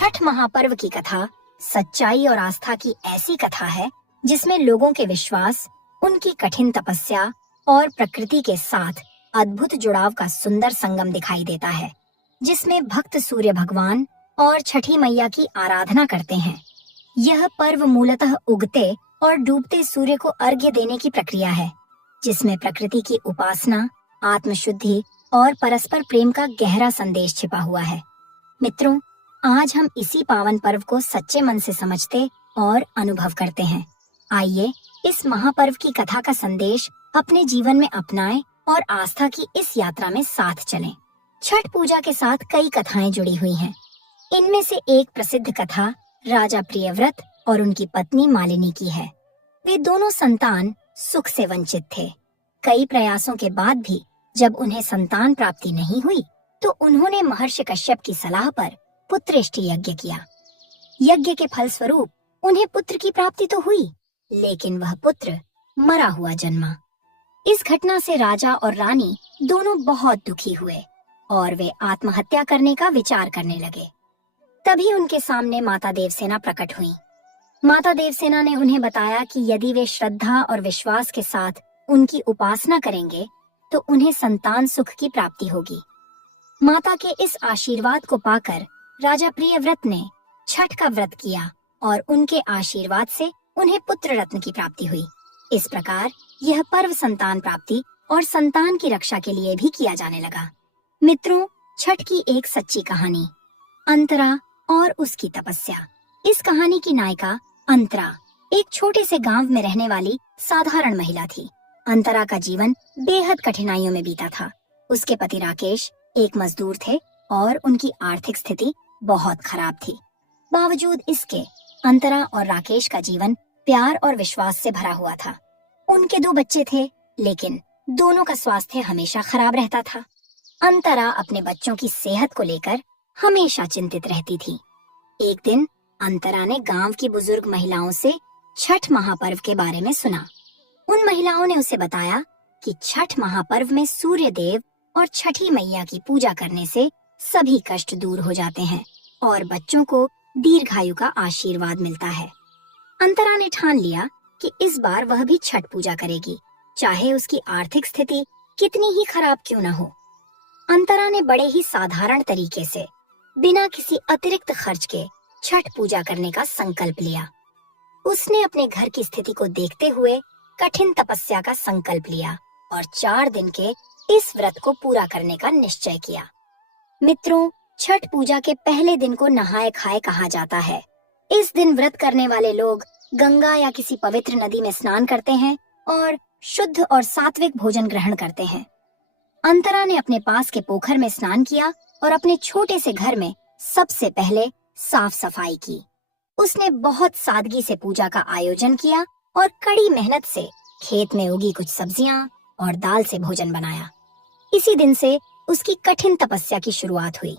छठ महापर्व की कथा सच्चाई और आस्था की ऐसी कथा है जिसमें लोगों के विश्वास, उनकी कठिन तपस्या और प्रकृति के साथ अद्भुत जुड़ाव का सुंदर संगम दिखाई देता है, जिसमें भक्त सूर्य भगवान और छठी मैया की आराधना करते हैं। यह पर्व मूलतः उगते और डूबते सूर्य को अर्घ्य देने की प्रक्रिया है, जिसमें प्रकृति की उपासना, आत्मशुद्धि और परस्पर प्रेम का गहरा संदेश छिपा हुआ है। मित्रों, आज हम इसी पावन पर्व को सच्चे मन से समझते और अनुभव करते हैं। आइए इस महापर्व की कथा का संदेश अपने जीवन में अपनाएं और आस्था की इस यात्रा में साथ चलें। छठ पूजा के साथ कई कथाएं जुड़ी हुई हैं। इनमें से एक प्रसिद्ध कथा राजा प्रियव्रत और उनकी पत्नी मालिनी की है। वे दोनों संतान सुख से वंचित थे। कई प्रयासों के बाद भी जब उन्हें संतान प्राप्ति नहीं हुई, तो उन्होंने महर्षि कश्यप की सलाह पर पुत्रेष्टि यज्ञ किया। यज्ञ के फल स्वरूप उन्हें पुत्र की प्राप्ति तो हुई, लेकिन वह पुत्र मरा हुआ जन्मा। इस घटना से राजा और रानी दोनों बहुत दुखी हुए और वे आत्महत्या करने का विचार करने लगे। तभी उनके सामने माता देवसेना प्रकट हुई। माता देवसेना ने उन्हें बताया कि यदि वे श्रद्धा और विश्वास के साथ उनकी उपासना करेंगे तो उन्हें संतान सुख की प्राप्ति होगी। माता के इस आशीर्वाद को पाकर राजा प्रियव्रत ने छठ का व्रत किया और उनके आशीर्वाद से उन्हें पुत्र रत्न की प्राप्ति हुई। इस प्रकार यह पर्व संतान प्राप्ति और संतान की रक्षा के लिए भी किया जाने लगा। मित्रों, छठ की एक सच्ची कहानी, अंतरा और उसकी तपस्या। इस कहानी की नायिका अंतरा एक छोटे से गांव में रहने वाली साधारण महिला थी। अंतरा का जीवन बेहद कठिनाइयों में बीता था। उसके पति राकेश एक मजदूर थे और उनकी आर्थिक स्थिति बहुत खराब थी। बावजूद इसके अंतरा और राकेश का जीवन प्यार और विश्वास से भरा हुआ था। उनके 2 बच्चे थे, लेकिन दोनों का स्वास्थ्य हमेशा खराब रहता था। अंतरा अपने बच्चों की सेहत को लेकर हमेशा चिंतित रहती थी। एक दिन अंतरा ने गांव की बुजुर्ग महिलाओं से छठ महापर्व के बारे में सुना। उन महिलाओं ने उसे बताया कि छठ महापर्व में सूर्य देव और छठी मैया की पूजा करने से सभी कष्ट दूर हो जाते हैं और बच्चों को दीर्घायु का आशीर्वाद मिलता है। अंतरा ने ठान लिया कि इस बार वह भी छठ पूजा करेगी, चाहे उसकी आर्थिक स्थिति कितनी ही खराब क्यों न हो। अंतरा ने बड़े ही साधारण तरीके से, बिना किसी अतिरिक्त खर्च के छठ पूजा करने का संकल्प लिया। उसने अपने घर की स्थिति को देखते हुए कठिन तपस्या का संकल्प लिया और 4 दिन के इस व्रत को पूरा करने का निश्चय किया। मित्रों, छठ पूजा के पहले दिन को नहाए खाए कहा जाता है। इस दिन व्रत करने वाले लोग गंगा या किसी पवित्र नदी में स्नान करते हैं और शुद्ध और सात्विक भोजन ग्रहण करते हैं। अंतरा ने अपने पास के पोखर में स्नान किया और अपने छोटे से घर में सबसे पहले साफ सफाई की। उसने बहुत सादगी से पूजा का आयोजन किया और कड़ी मेहनत से खेत में उगी कुछ सब्जियां और दाल से भोजन बनाया। इसी दिन से उसकी कठिन तपस्या की शुरुआत हुई।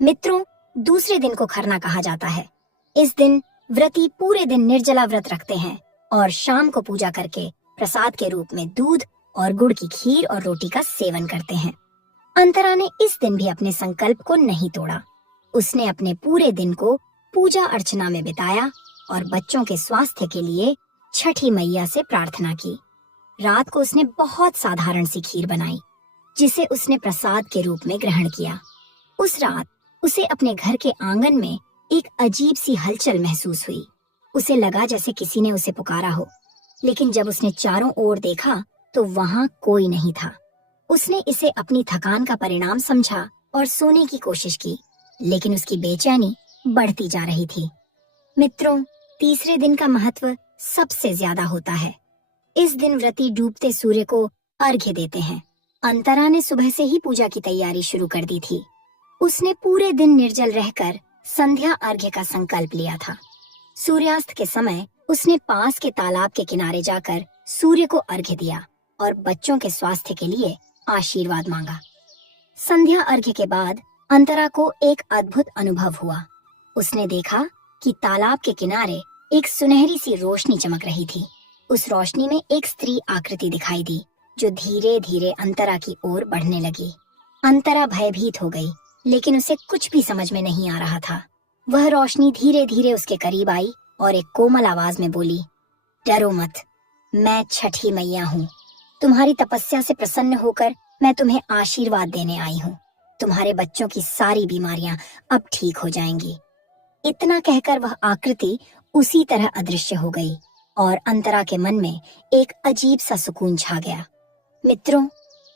मित्रों, दूसरे दिन को खरना कहा जाता है। इस दिन व्रती पूरे दिन निर्जला व्रत रखते हैं और शाम को पूजा करके प्रसाद के रूप में दूध और गुड़ की खीर और रोटी का सेवन करते हैं। अंतरा ने इस दिन भी अपने संकल्प को नहीं तोड़ा। उसने अपने पूरे दिन को पूजा अर्चना में बिताया और बच्चों के स्वास्थ्य के लिए छठी मैया से प्रार्थना की। रात को उसने बहुत साधारण सी खीर बनाई, जिसे उसने प्रसाद के रूप में ग्रहण किया। उस रात उसे अपने घर के आंगन में एक अजीब सी हलचल महसूस हुई। उसे लगा जैसे किसी ने उसे पुकारा हो, लेकिन जब उसने चारों ओर देखा तो वहां कोई नहीं था। उसने इसे अपनी थकान का परिणाम समझा और सोने की कोशिश की, लेकिन उसकी बेचैनी बढ़ती जा रही थी। मित्रों, तीसरे दिन का महत्व सबसे ज्यादा होता है। इस दिन व्रती डूबते सूर्य को अर्घ्य देते हैं। अंतरा ने सुबह से ही पूजा की तैयारी शुरू कर दी थी। उसने पूरे दिन निर्जल रहकर संध्या अर्घ्य का संकल्प लिया था। सूर्यास्त के समय उसने पास के तालाब के किनारे जाकर सूर्य को अर्घ्य दिया और बच्चों के स्वास्थ्य के लिए आशीर्वाद मांगा। संध्या अर्घ्य के बाद अंतरा को एक अद्भुत अनुभव हुआ। उसने देखा कि तालाब के किनारे एक सुनहरी सी रोशनी चमक रही थी। उस रोशनी में एक स्त्री आकृति दिखाई दी, जो धीरे धीरे अंतरा की ओर बढ़ने लगी। अंतरा भयभीत हो गई, लेकिन उसे कुछ भी समझ में नहीं आ रहा था। वह रोशनी धीरे धीरे उसके करीब आई और एक कोमल आवाज में बोली, डरो मत, मैं छठी मैया हूँ। तुम्हारी तपस्या से प्रसन्न होकर मैं तुम्हें आशीर्वाद देने आई हूँ। तुम्हारे बच्चों की सारी बीमारियां अब ठीक हो जाएंगी। इतना कहकर वह आकृति उसी तरह अदृश्य हो गई और अंतरा के मन में एक अजीब सा सुकून छा गया। मित्रों,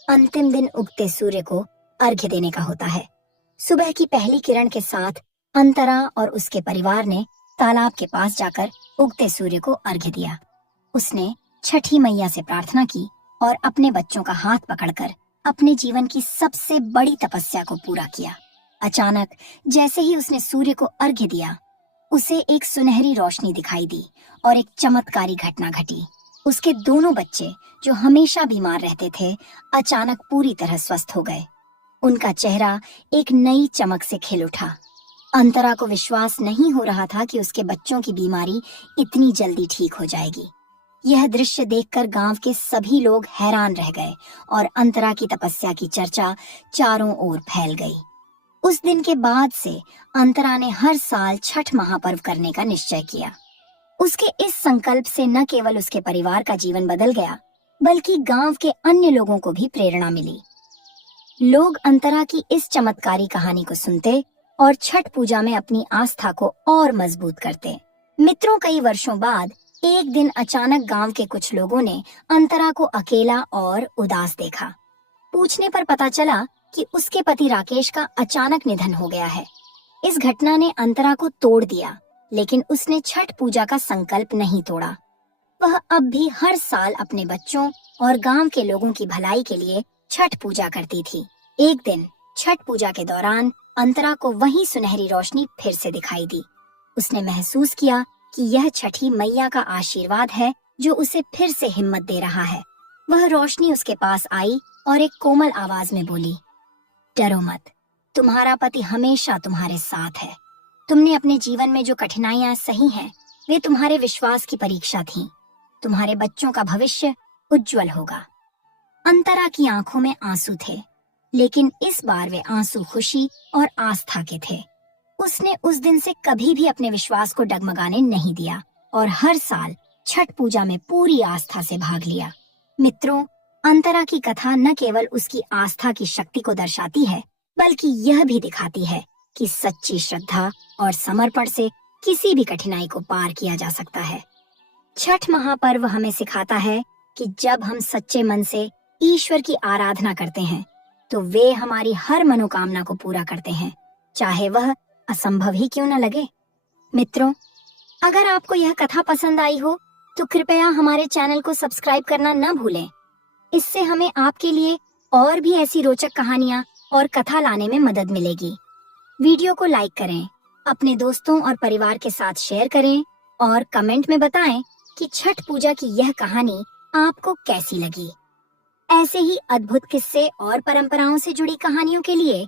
अंतिम दिन उगते सूर्य को अर्घ्य देने का होता है। सुबह की पहली किरण के साथ अंतरा और उसके परिवार ने तालाब के पास जाकर उगते सूर्य को अर्घ्य दिया। उसने छठी मैया से प्रार्थना की और अपने बच्चों का हाथ पकड़कर अपने जीवन की सबसे बड़ी तपस्या को पूरा किया। अचानक जैसे ही उसने सूर्य को अर्घ्य दिया, उसे एक सुनहरी रोशनी दिखाई दी और एक चमत्कारी घटना घटी। उसके दोनों बच्चे जो हमेशा बीमार रहते थे, अचानक पूरी तरह स्वस्थ हो गए। उनका चेहरा एक नई चमक से खिल उठा। अंतरा को विश्वास नहीं हो रहा था कि उसके बच्चों की बीमारी इतनी जल्दी ठीक हो जाएगी। यह दृश्य देखकर गांव के सभी लोग हैरान रह गए और अंतरा की तपस्या की चर्चा चारों ओर फैल गई। उस दिन के बाद से अंतरा ने हर साल छठ महापर्व करने का निश्चय किया। उसके इस संकल्प से न केवल उसके परिवार का जीवन बदल गया, बल्कि गांव के अन्य लोगों को भी प्रेरणा मिली। लोग अंतरा की इस चमत्कारी कहानी को सुनते और छठ पूजा में अपनी आस्था को और मजबूत करते। मित्रों, कई वर्षों बाद एक दिन अचानक गांव के कुछ लोगों ने अंतरा को अकेला और उदास देखा। पूछने पर पता चला कि उसके पति राकेश का अचानक निधन हो गया है। इस घटना ने अंतरा को तोड़ दिया, लेकिन उसने छठ पूजा का संकल्प नहीं तोड़ा। वह अब भी हर साल अपने बच्चों और गांव के लोगों की भलाई के लिए छठ पूजा करती थी। एक दिन छठ पूजा के दौरान अंतरा को वही सुनहरी रोशनी फिर से दिखाई दी। उसने महसूस किया कि यह छठी मैया का आशीर्वाद है जो उसे फिर से हिम्मत दे रहा है। वह रोशनी उसके पास आई और एक कोमल आवाज में बोली, डरो मत, तुम्हारा पति हमेशा तुम्हारे साथ है। तुमने अपने जीवन में जो कठिनाइयां सही हैं, वे तुम्हारे विश्वास की परीक्षा थीं। तुम्हारे बच्चों का भविष्य उज्जवल होगा। अंतरा की आंखों में आंसू थे, लेकिन इस बार वे आंसू खुशी और आस्था के थे। उसने उस दिन से कभी भी अपने विश्वास को डगमगाने नहीं दिया और हर साल छठ पूजा में पूरी आस्था से भाग लिया। मित्रों, अंतरा की कथा न केवल उसकी आस्था की शक्ति को दर्शाती है, बल्कि यह भी दिखाती है कि सच्ची श्रद्धा और समर्पण से किसी भी कठिनाई को पार किया जा सकता है। छठ महापर्व हमें सिखाता है कि जब हम सच्चे मन से ईश्वर की आराधना करते हैं, तो वे हमारी हर मनोकामना को पूरा करते हैं, चाहे वह असंभव ही क्यों न लगे। मित्रों, अगर आपको यह कथा पसंद आई हो तो कृपया हमारे चैनल को सब्सक्राइब करना न भूलें। इससे हमें आपके लिए और भी ऐसी रोचक कहानियां और कथा लाने में मदद मिलेगी। वीडियो को लाइक करें, अपने दोस्तों और परिवार के साथ शेयर करें और कमेंट में बताएं कि छठ पूजा की यह कहानी आपको कैसी लगी। ऐसे ही अद्भुत किस्से और परंपराओं से जुड़ी कहानियों के लिए